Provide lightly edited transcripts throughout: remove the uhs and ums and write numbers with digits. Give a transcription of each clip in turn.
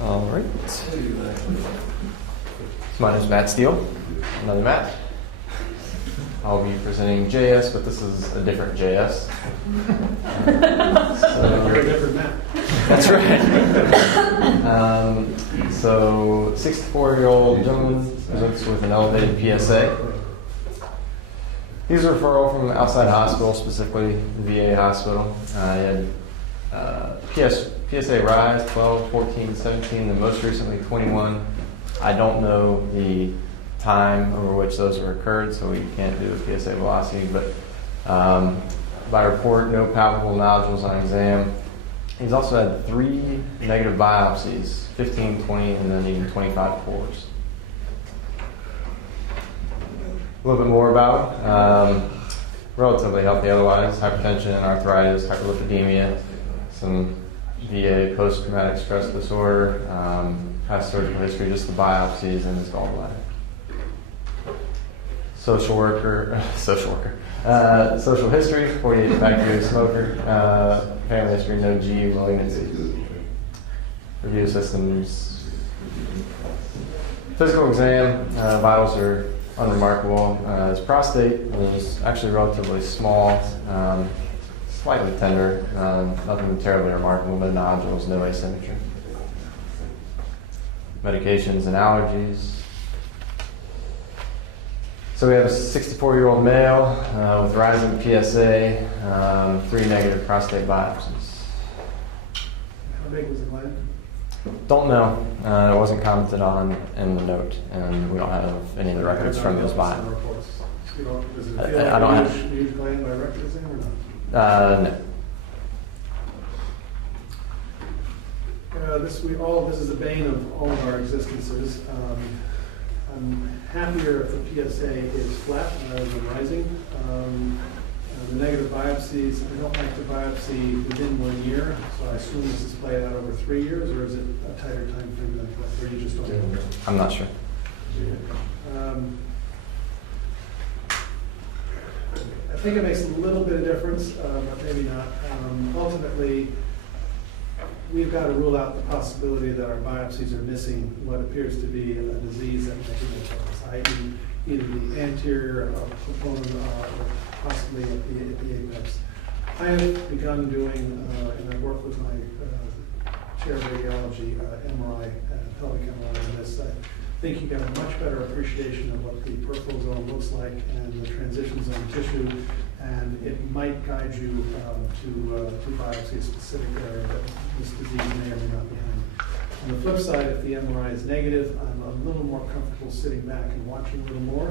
All right. So my name is Matt Steele. Another Matt. I'll be presenting JS, but this is a different JS. You're a different Matt. That's right. So 64-year-old gentleman presents with an elevated PSA. He's a referral from outside hospital, specifically the VA hospital. He had PSA rise 12, 14, 17, and most recently 21. I don't know the time over which those have occurred, so we can't do a PSA velocity, but by report, no palpable nodules on exam. He's also had 3 negative biopsies, 15, 20, and then even 25 cores. A little bit more about him. Relatively healthy otherwise, hypertension, arthritis, hyperlipidemia, some VA post-traumatic stress disorder, past surgical history, just the biopsies and his gallbladder. Social history, 48 factory smoker, family history, no GU malignancies. Review systems. Physical exam, vitals are unremarkable. His prostate was actually relatively small, slightly tender, nothing terribly remarkable, no nodules, no asymmetry. Medications and allergies. So we have a 64-year-old male with rising PSA, 3 negative prostate biopsies. How big was the gland? Don't know. It wasn't commented on in the note, and we don't have any of the records from those biopsies. Does it feel I don't have. Huge gland by rectal exam or not? No. This is the bane of all of our existences. I'm happier if the PSA is flat rather than rising. The negative biopsies, I don't like to biopsy within 1 year, so I assume this is played out over 3 years, or is it a tighter time frame than that, or you just don't know? I'm not sure. I think it makes a little bit of difference, but maybe not. Ultimately, we've got to rule out the possibility that our biopsies are missing what appears to be a disease that may be i.e. either the anterior component or possibly at the apex. I have begun doing, and I've worked with my chair of radiology, MRI, pelvic MRI on this. I think you get a much better appreciation of what the peripheral zone looks like and the transition zone tissue, and it might guide you to biopsy a specific area that this disease may or may not be in. On the flip side, if the MRI is negative, I'm a little more comfortable sitting back and watching a little more.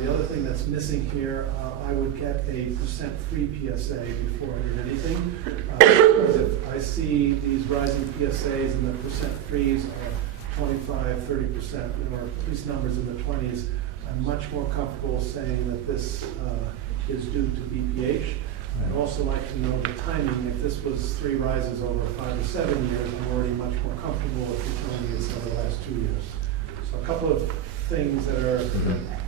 The other thing that's missing here, I would get a % free PSA before I did anything. Because if I see these rising PSAs and the % frees are 25, 30%, or at least numbers in the 20s, I'm much more comfortable saying that this is due to BPH. I'd also like to know the timing. If this was 3 rises over 5 to 7 years, I'm already much more comfortable if you're telling me it's over the last 2 years. So a couple of things that are...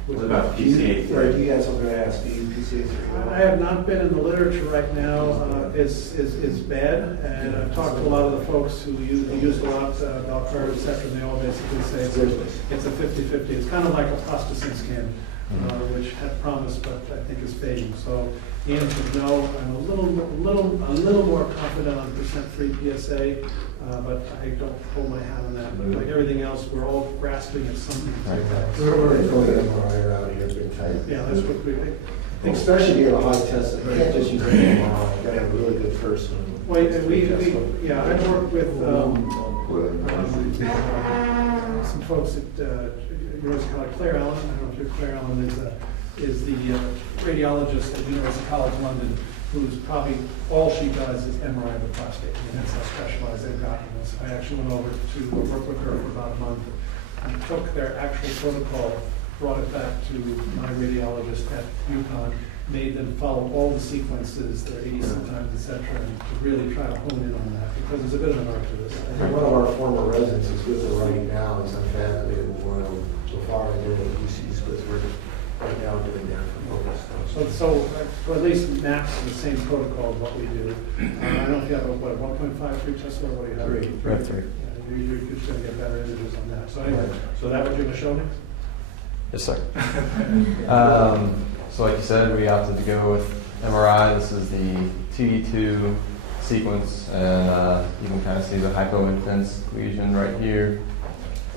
What about PCA? Right, you guys are going to ask me PCA. I have not been in the literature right now. Is bad, and I've talked to a lot of the folks who use a lot Valcarb, et cetera, and they all basically say it's a 50-50. It's kind of like a plasticine scan, which had promise, but I think is fading. So the answer is no. I'm a little more confident on % free PSA, but I don't hold my hat on that. But like everything else, we're all grasping at something. We're going to MRI around here big time. Yeah, that's what we think. Especially if you have a high test, you can't just use an MRI. You got to have a really good first one. Well, and I've worked with some folks at University College. Claire Allen, I don't know if you're Claire Allen, is the radiologist at University College London, who's probably all she does is MRI of the prostate. And that's how specialized they've gotten this. I actually went over to work with her for about a month and took their actual protocol, brought it back to my radiologist at UConn, made them follow all the sequences, their 80 sometimes, et cetera, and to really try to hone in on that, because there's a bit of an art to this. One of our former residents is with her right now. He's unfathomable. We're going to go far and do what UC's with her right now doing that for focus. So at least Matt's the same protocol as what we do. I don't know if you have a 1.53 Tesla or what do you have? 3. We have 3. Yeah, you he's gonna get better images on that. So anyway, so that what you're gonna show me? Yes, sir. So like you said, we opted to go with MRI. This is the TE2 sequence, and you can kind of see the hypointense lesion right here.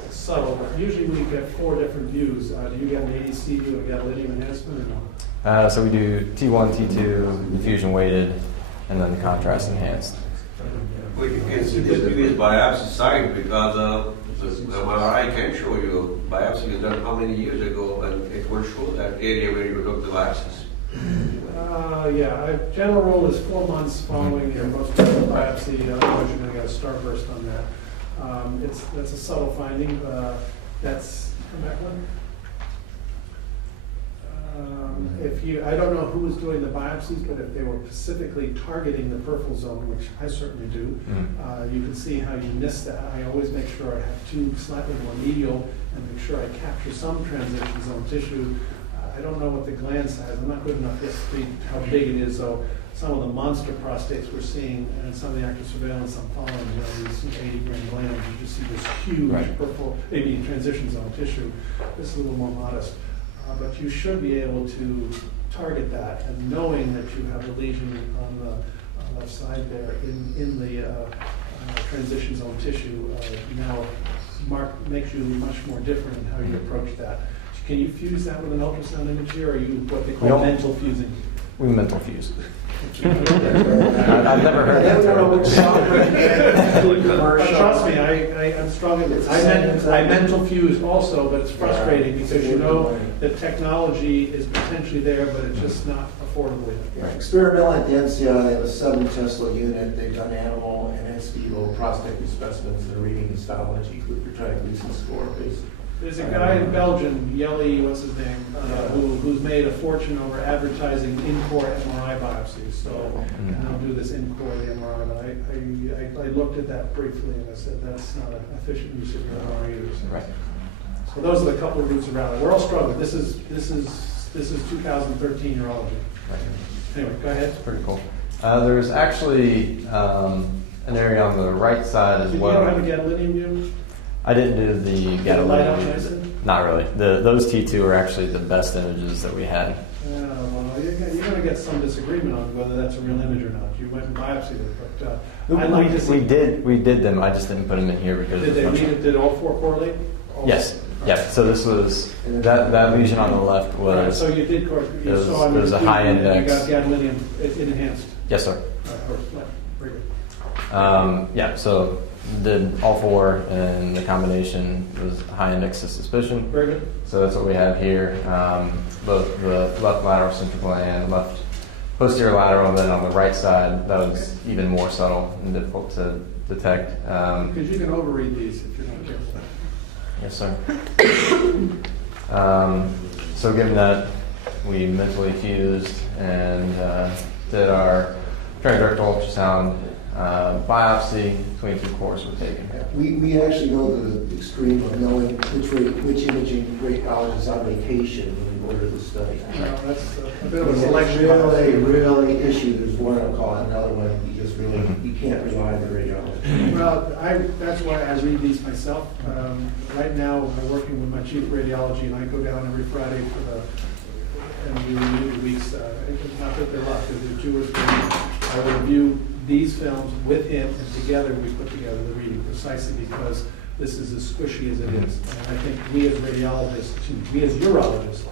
Subtle. Usually we get 4 different views. Do you get an ADC view of gadolinium enhancement or no? So we do T1, T2, diffusion weighted, and then the contrast enhanced. Well, you can see this view is biopsy site because the MRI can show you biopsy was done how many years ago, and it will show that area where you look the axis. Yeah, general rule is 4 months following your most recent biopsy. Otherwise, you're going to get a starburst on that. That's a subtle finding. That's come back one. I don't know who was doing the biopsies, but if they were specifically targeting the peripheral zone, which I certainly do, you can see how you miss that. I always make sure I have 2 slightly more medial and make sure I capture some transition zone tissue. I don't know what the gland size. I'm not good enough yet to see how big it is. So some of the monster prostates we're seeing, and some of the active surveillance I'm following, these 80-gram glands, you just see this huge peripheral, maybe transition zone tissue. This is a little more modest. But you should be able to target that, and knowing that you have a lesion on the left side there in the transition zone tissue now makes you much more different in how you approach that. Can you fuse that with an ultrasound image here, or are you what they call mental fusing? We mental fuse. I've never heard that term. Trust me, I'm strong in this. I mental fuse also, but it's frustrating because you know the technology is potentially there, but it's just not affordable yet. Yeah, experimental at the NCI, they have a 7 Tesla unit. They've done animal and ex vivo prostatectomy specimens. They're reading histology with your triglyceride score, basically. There's a guy in Belgium, Yeli, what's his name, who's made a fortune over advertising in-core MRI biopsies. So I'll do this in-core MRI. But I looked at that briefly and I said that's not an efficient use of your MRI either. So. Right. So those are the couple of routes around it. We're all struggling. This is 2013 urology. Right. Anyway, go ahead. It's pretty cool. There's actually an area on the right side as well. You don't have a gadolinium view? I didn't do the Get a light out, gadolinium. Jason? Not really. Those T2 are actually the best images that we had. Well, you're going to get some disagreement on whether that's a real image or not. You went and biopsied it, but I'd like to see. We did them. I just didn't put them in here because Did all 4 correlate? Yes. Yeah. So this was that lesion on the left was. Right, so you did correlate. It was a high index. You got gadolinium enhanced. Yes, sir. Very good. Yeah. So did all 4, and the combination was high index of suspicion. Very good. So that's what we have here. Both the left lateral central gland, left posterior lateral, and then on the right side, that was even more subtle and difficult to detect. Because you can overread these if you're not careful. Yes, sir. So given that we mentally fused and did our transrectal ultrasound biopsy, 22 cores were taken. We actually go to the extreme of knowing which imaging radiologist on vacation when we order the study. That's a bit of a It's selection. really issue. There's one I'll call it, another one you just really you can't rely on the radiologist. Well, that's why I read these myself. Right now, I'm working with my chief of radiology, and I go down every Friday and we review the weeks. Not that they're locked, they're 2 or 3. I will review these films with him, and together we put together the reading precisely because this is as squishy as it is. And I think we as radiologists, we as urologists,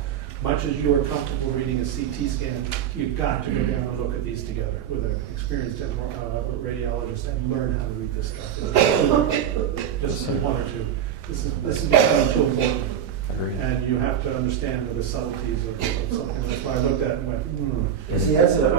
much as you are comfortable reading a CT scan, you've got to go down and look at these together with an experienced radiologist and learn how to read this stuff. Just 1 or 2. This is becoming too important. Agreed. And you have to understand the subtleties of something. That's why I looked at it and went, See, that's the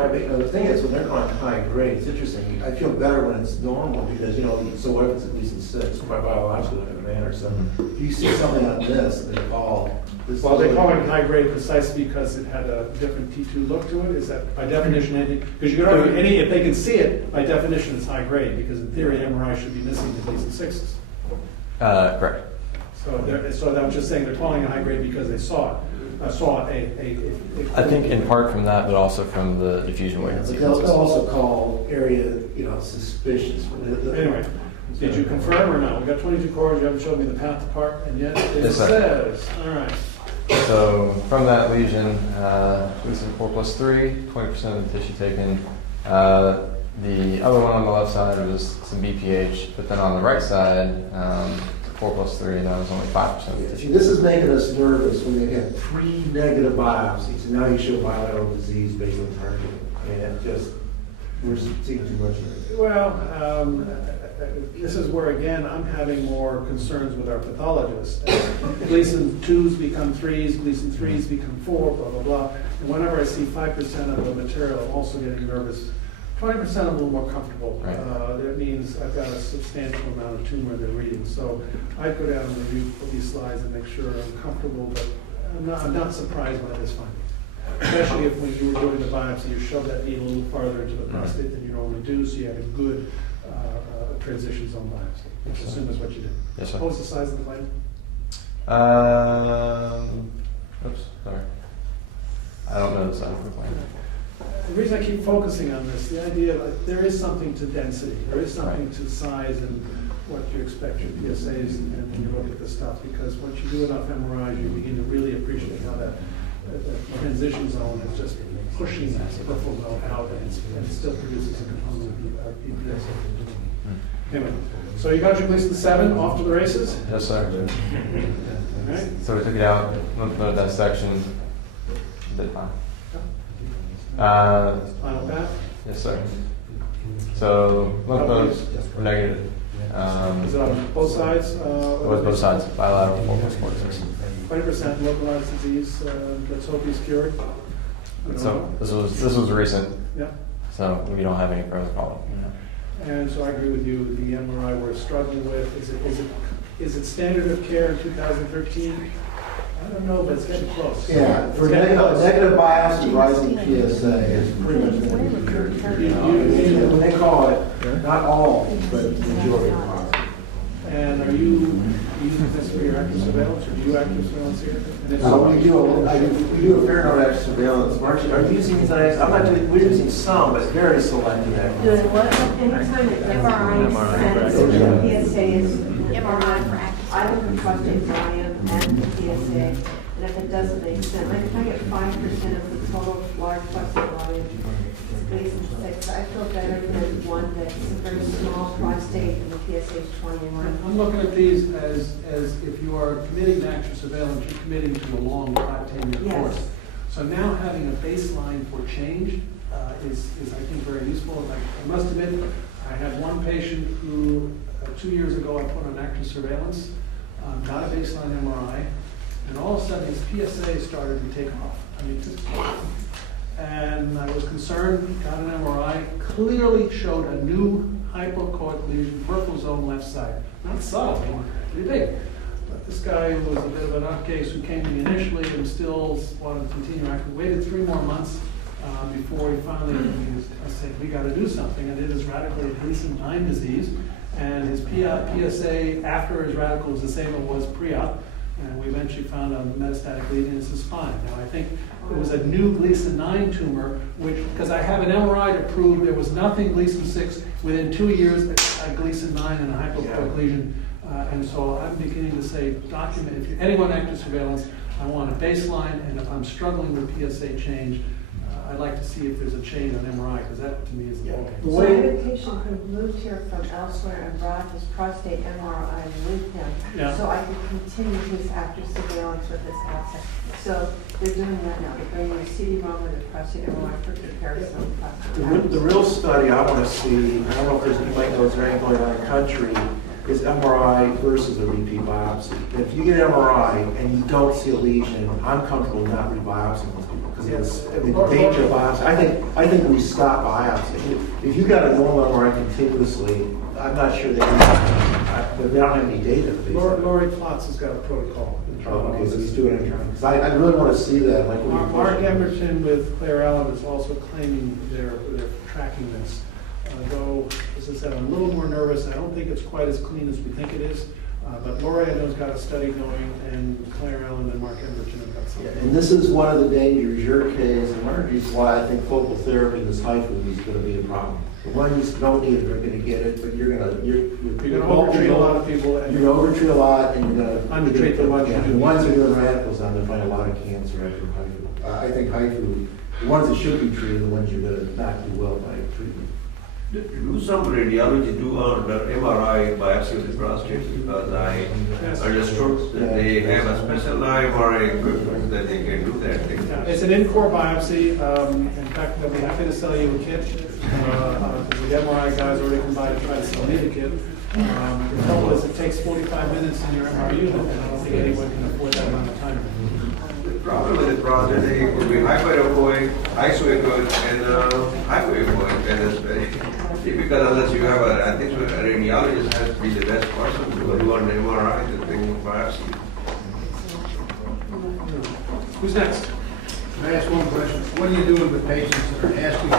thing is when they're on high grade, it's interesting. I feel better when it's normal because, so what if it's at least in 6? My biological like a man or something. If you see something on this, they call this. Well, they call it high grade precisely because it had a different T2 look to it. Is that by definition anything? Because you can argue if they can see it, by definition it's high grade because in theory MRI should be missing at least in 6s. Correct. So I'm just saying they're calling it high grade because they saw it. I think in part from that, but also from the diffusion weighted They'll sequences. also call area, suspicious. Anyway, Did you confirm or not? We got 22 cords, you haven't showed me the path apart, and yet it Yes, sir. says, all right. So from that lesion, Gleason 4+3, 20% of the tissue taken. The other one on the left side was some BPH, but then on the right side, 4+3, and that was only 5% of the tissue. See, this is making us nervous when they had 3 negative biopsies, and now you show bilateral disease based on target. And it just, we're seeing too much of it. Well, this is where, again, I'm having more concerns with our pathologists. Gleason 2s become 3s, Gleason 3s become 4, blah, blah, blah. And whenever I see 5% of the material, I'm also getting nervous. 20% I'm a little more comfortable. Right. That means I've got a substantial amount of tumor they're reading. So I'd go down and review these slides and make sure I'm comfortable, but I'm not surprised by this finding. Especially if when you were doing the biopsy, you shoved that needle a little farther into the prostate than you normally do, so you had a good transition zone biopsy, which I assume is what you did. Yes, sir. What was the size of the claim? Oops, sorry. I don't know the size of the plane. The reason I keep focusing on this, the idea that there is something to density, there is something to size and what you expect your PSAs and when you look at this stuff, because once you do enough MRIs, you begin to really appreciate how that transition zone is just pushing that peripheral zone out, and it still produces a component of PSA. Anyway, so you got your Gleason 7 off to the races? Yes, sir. All right. So we took it out, lymph node dissection, did fine. Final path? Yes, sir. So lymph nodes were negative. Is it on both sides? It was both sides, bilateral 4+46. 20% localized disease, let's hope he's cured. So this was recent, Yeah, so we don't have any further follow-up. and so I agree with you, the MRI we're struggling with, is it standard of care in 2013? I don't know, but it's getting close. Yeah, for It's getting close. negative biopsy rising PSA is pretty much what when they call it, not all, but the majority of positive. And are you using this for your active surveillance, or do you active surveillance here? And if So we do a fair amount of extra surveillance. Marcia, are you using these? I'm not doing, we're using some, but very selective. Doing what? Anytime it's MRI, PSA is MRI for active. I look at prostate volume and the PSA, and if it doesn't make sense, like if I get 5% of the total large prostate volume, it's Gleason 6. I feel better than one that's a very small prostate and the PSA is 21. I'm looking at these as if you are committing to active surveillance, you're committing to a long 5-10 year Yes. course. So now having a baseline for change is I think very useful. And I must admit, I had one patient who 2 years ago I put on active surveillance, got a baseline MRI, and all of a sudden his PSA started to take off. I mean, just, and I was concerned, got an MRI, clearly showed a new hypoechoic lesion, peripheral zone left side. Not subtle, pretty big. But this guy was a bit of an odd case who came to me initially and still wanted to continue active. Waited 3 more months before he finally, I said, we got to do something. And it is radically Gleason 9 disease. And his PSA after his radical was the same as it was pre-op. And we eventually found a metastatic lesion in his spine. Now, I think it was a new Gleason 9 tumor, which, because I have an MRI to prove there was nothing Gleason 6 within 2 years, a Gleason 9 and a hypoechoic lesion. And so I'm beginning to say, document, if anyone active surveillance, I want a baseline, and if I'm struggling with PSA change, I'd like to see if there's a change on MRI, because that to me is the ballgame. So I had a patient who moved here from elsewhere and brought his prostate MRI with him, Yeah. so I could continue his active surveillance with his abscess. So they're doing that now. They're bringing a CD-ROM with a prostate MRI for comparison. The real study I want to see, I don't know if there's anybody knows there ain't going on in the country, is MRI versus a repeat biopsy. If you get MRI and you don't see a lesion, I'm comfortable not rebiopsying those people because the danger of biopsy. I think we stop biopsy. If you got a normal MRI continuously, I'm not sure they don't have any data. Lori Klotz has got a protocol. Okay, so he's doing it because I really want to see that. Like Mark Emberton with Claire Allen is also claiming they're tracking this. Though, as I said, I'm a little more nervous. I don't think it's quite as clean as we think it is. But Lori, I know, has got a study going, and Claire Allen and Mark Emberton have got something. And this is one of the dangers, your case, and one of the reasons why I think focal therapy in this HIFU is going to be a problem. The ones you don't need it are gonna get it, but you're gonna overtreat a lot of people and. You're gonna overtreat a lot, and you're gonna. Undertreat the ones you Yeah, do. the ones that are doing radicals on, they'll find a lot of cancer after HIFU. I think HIFU, the ones that should be treated, are the ones you're gonna not do well by treatment. Do some radiology, do on the MRI biopsy of the prostate, because I understood that they have a special MRI equipment that they can do that thing. Yeah, it's an in-core biopsy. In fact, they'll be happy to sell you a kit. The MRI guys already come by to try to sell me the kit. The trouble is, it takes 45 minutes in your MRI unit, and I don't think anyone can afford that amount of time. The problem with the prostate, it could be hyperechoic, isoechoic, and hypoechoic, and it's very difficult unless you have I think a radiologist has to be the best person to do an MRI, the thing of biopsy. Who's next? Can I ask one question? What are you doing with patients that are asking for